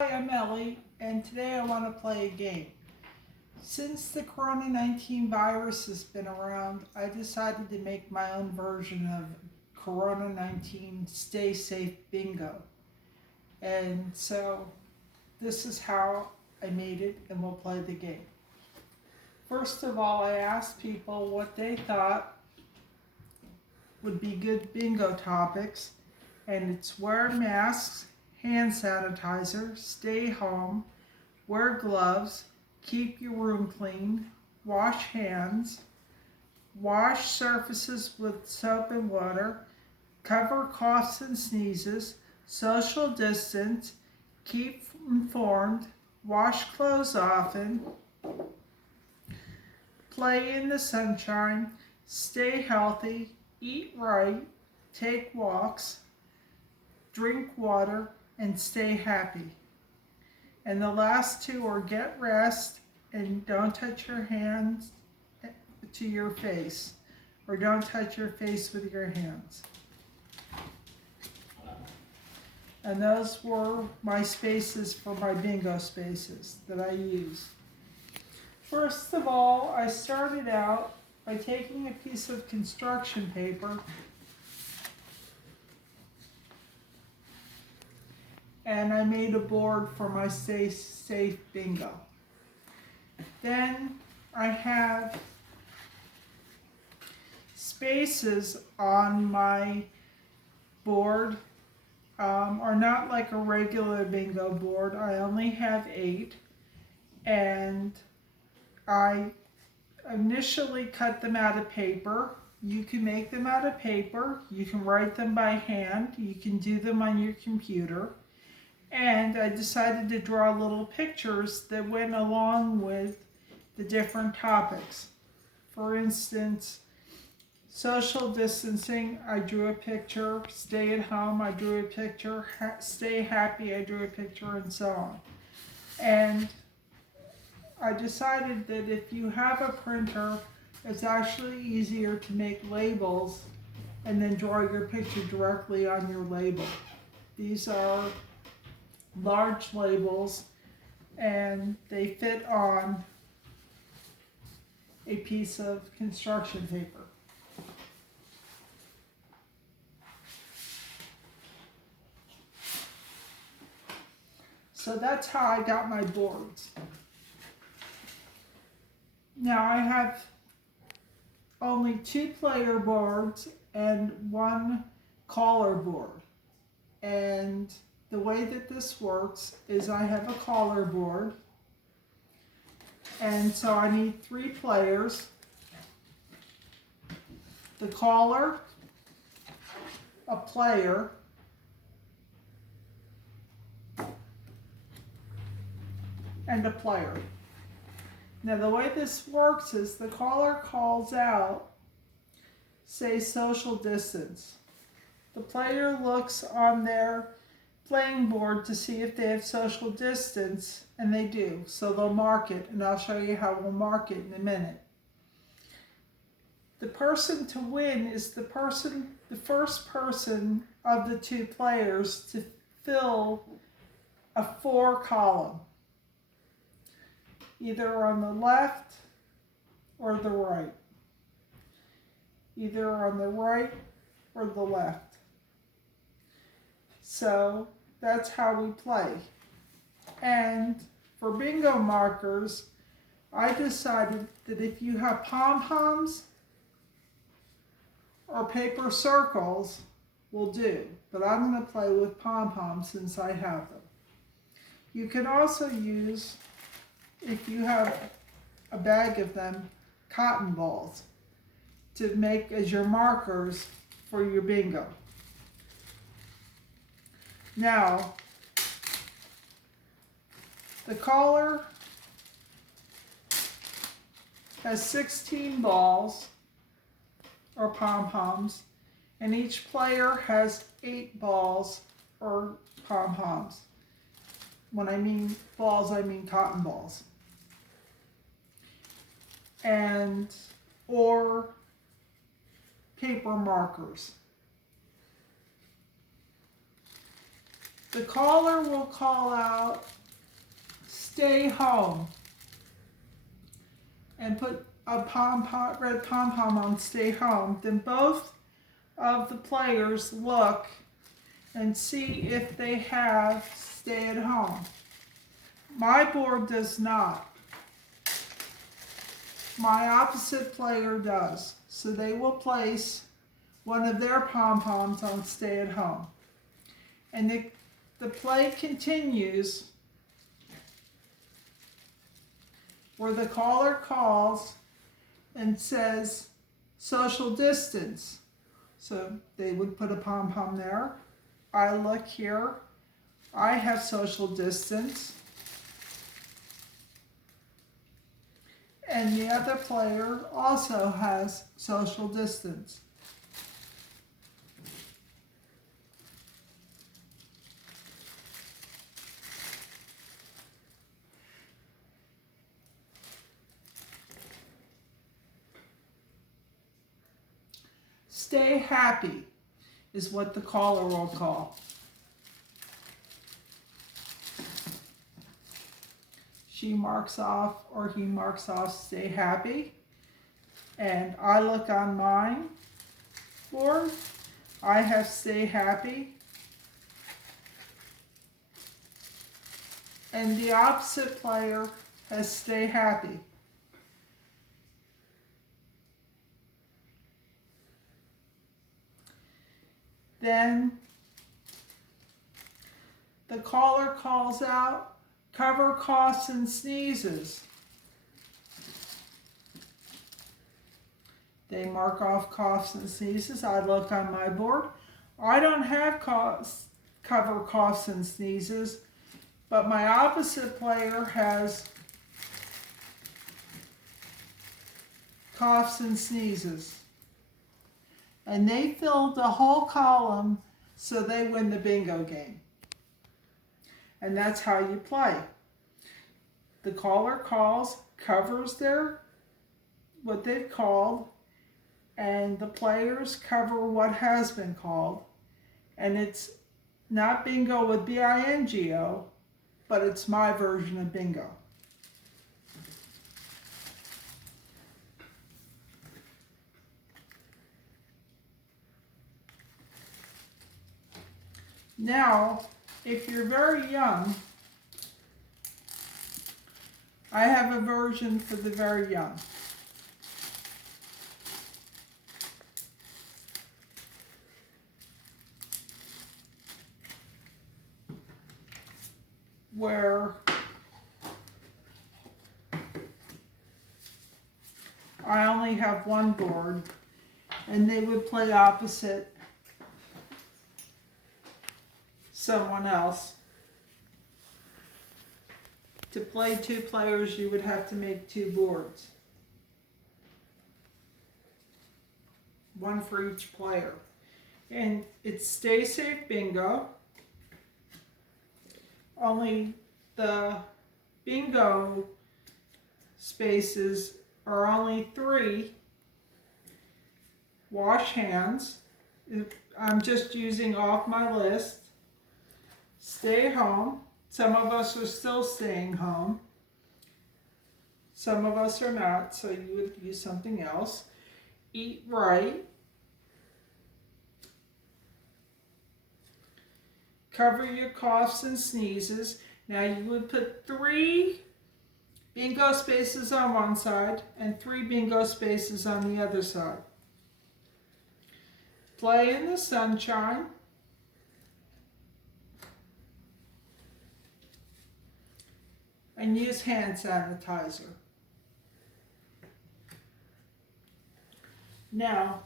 Hi, I'm Ellie, and today I want to play a game. Since the Corona-19 virus has been around, I decided to make my own version of Corona-19 Stay Safe Bingo. And so this is how I made it, and we'll play the game. First of all, I asked people what they thought would be good bingo topics, and it's wear masks, hand sanitizer, stay home, wear gloves, keep your room clean, wash hands, wash surfaces with soap and water, cover coughs and sneezes, social distance, keep informed, wash clothes often, play in the sunshine, stay healthy, eat right, take walks, drink water, and stay happy. And the last two are get rest and don't touch your hands to your face, or don't touch your face with your hands. And those were my spaces for my bingo spaces that I used. First of all, I started out by taking a piece of construction paper and I made a board for my Stay Safe Bingo. Then I have spaces on my board, are not like a regular bingo board. I only have 8, and I initially cut them out of paper. You can make them out of paper, you can write them by hand, you can do them on your computer. And I decided to draw little pictures that went along with the different topics. For instance, social distancing, I drew a picture. Stay at home, I drew a picture. Stay happy, I drew a picture, and so on. And I decided that if you have a printer, it's actually easier to make labels and then draw your picture directly on your label. These are large labels and they fit on a piece of construction paper. So that's how I got my boards. Now I have only 2 player boards and 1 caller board. And the way that this works is I have a caller board, and so I need 3 players. The caller, a player, and a player. Now the way this works is the caller calls out, say, social distance. The player looks on their playing board to see if they have social distance, and they do. So they'll mark it, and I'll show you how we'll mark it in a minute. The person to win is the first person of the 2 players to fill a 4 column, either on the left or the right. Either on the right or the left. So that's how we play. And for bingo markers, I decided that if you have pom-poms or paper circles, will do. But I'm going to play with pom-poms since I have them. You can also use, if you have a bag of them, cotton balls to make as your markers for your bingo. Now, the caller has 16 balls or pom-poms, and each player has 8 balls or pom-poms. When I mean balls, I mean cotton balls. And or paper markers. the caller will call out, "Stay home," and put a red pom-pom on "Stay home." Then both of the players look and see if they have "Stay at home." My board does not. My opposite player does. So they will place one of their pom-poms on "Stay at home." And the play continues where the caller calls and says social distance. So they would put a pom-pom there. I look here. I have social distance. And the other player also has social distance. "Stay happy" is what the caller will call. She marks off, or he marks off, "Stay happy." And I look on mine board. I have "Stay happy." And the opposite player has "Stay happy." Then the caller calls out, "Cover coughs and sneezes." They mark off coughs and sneezes. I look on my board. I don't have cover coughs and sneezes, but my opposite player has coughs and sneezes. And they filled the whole column, so they win the bingo game. And that's how you play. The caller calls, covers what they've called, and the players cover what has been called. And it's not bingo with B-I-N-G-O, but it's my version of bingo. Now, if you're very young, I have a version for the very young. Where I only have one board, and they would play opposite someone else. To play two players, you would have to make two boards. One for each player. And it's Stay Safe Bingo. Only the bingo spaces are only 3. Wash hands. I'm just using off my list. Stay home. Some of us are still staying home. Some of us are not, so you would use something else. Eat right. Cover your coughs and sneezes. Now you would put 3 bingo spaces on one side and 3 bingo spaces on the other side. Play in the sunshine. And use hand sanitizer. Now,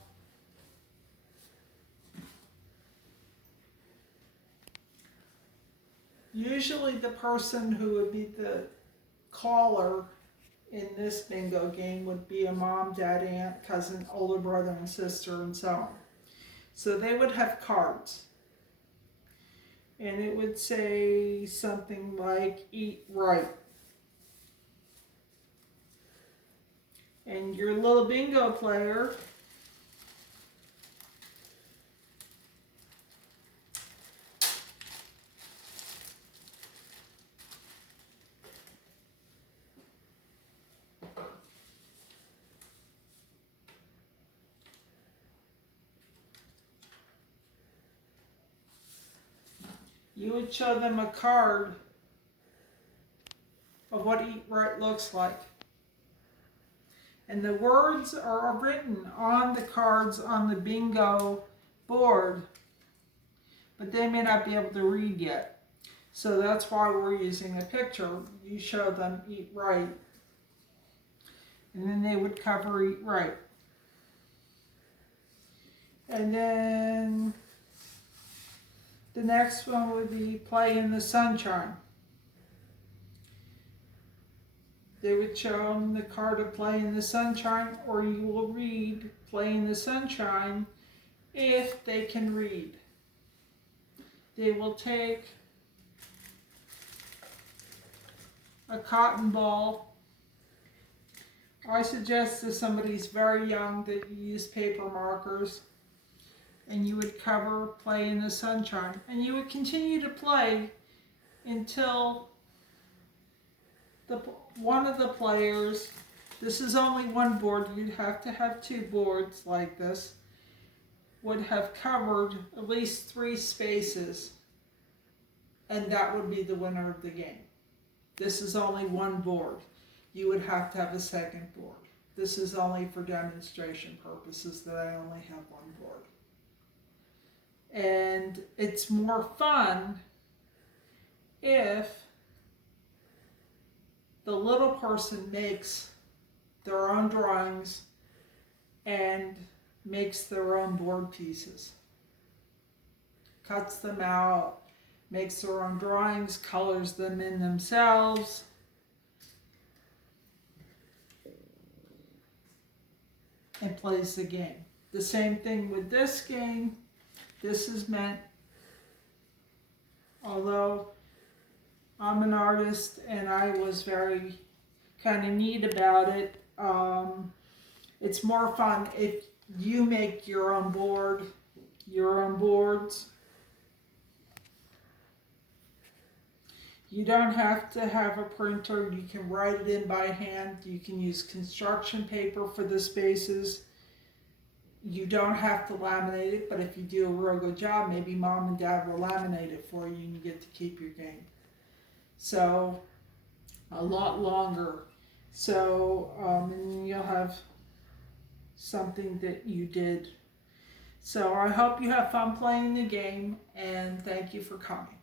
usually the person who would be the caller in this bingo game would be a mom, dad, aunt, cousin, older brother and sister, and so on. So they would have cards. And it would say something like, "Eat right." And your little bingo player you would show them a card of what Eat Right looks like. And the words are written on the cards on the bingo board, but they may not be able to read yet. So that's why we're using a picture. You show them Eat Right, and then they would cover Eat Right. And then the next one would be Play in the Sunshine. They would show them the card of Play in the Sunshine, or you will read Play in the Sunshine if they can read. They will take a cotton ball. I suggest if somebody's very young that you use paper markers, and you would cover Play in the Sunshine. And you would continue to play until one of the players, this is only one board, you'd have to have two boards like this, would have covered at least 3 spaces, and that would be the winner of the game. This is only one board. You would have to have a second board. This is only for demonstration purposes that I only have one board. And it's more fun if the little person makes their own drawings and makes their own board pieces. Cuts them out, makes their own drawings, colors them in themselves. And plays the game. The same thing with this game. This is meant, although I'm an artist and I was very kind of neat about it, it's more fun if you make your own board, your own boards. You don't have to have a printer. You can write it in by hand. You can use construction paper for the spaces. You don't have to laminate it, but if you do a real good job, maybe mom and dad will laminate it for you and you get to keep your game. So, a lot longer. So, and you'll have something that you did. So I hope you have fun playing the game, and thank you for coming.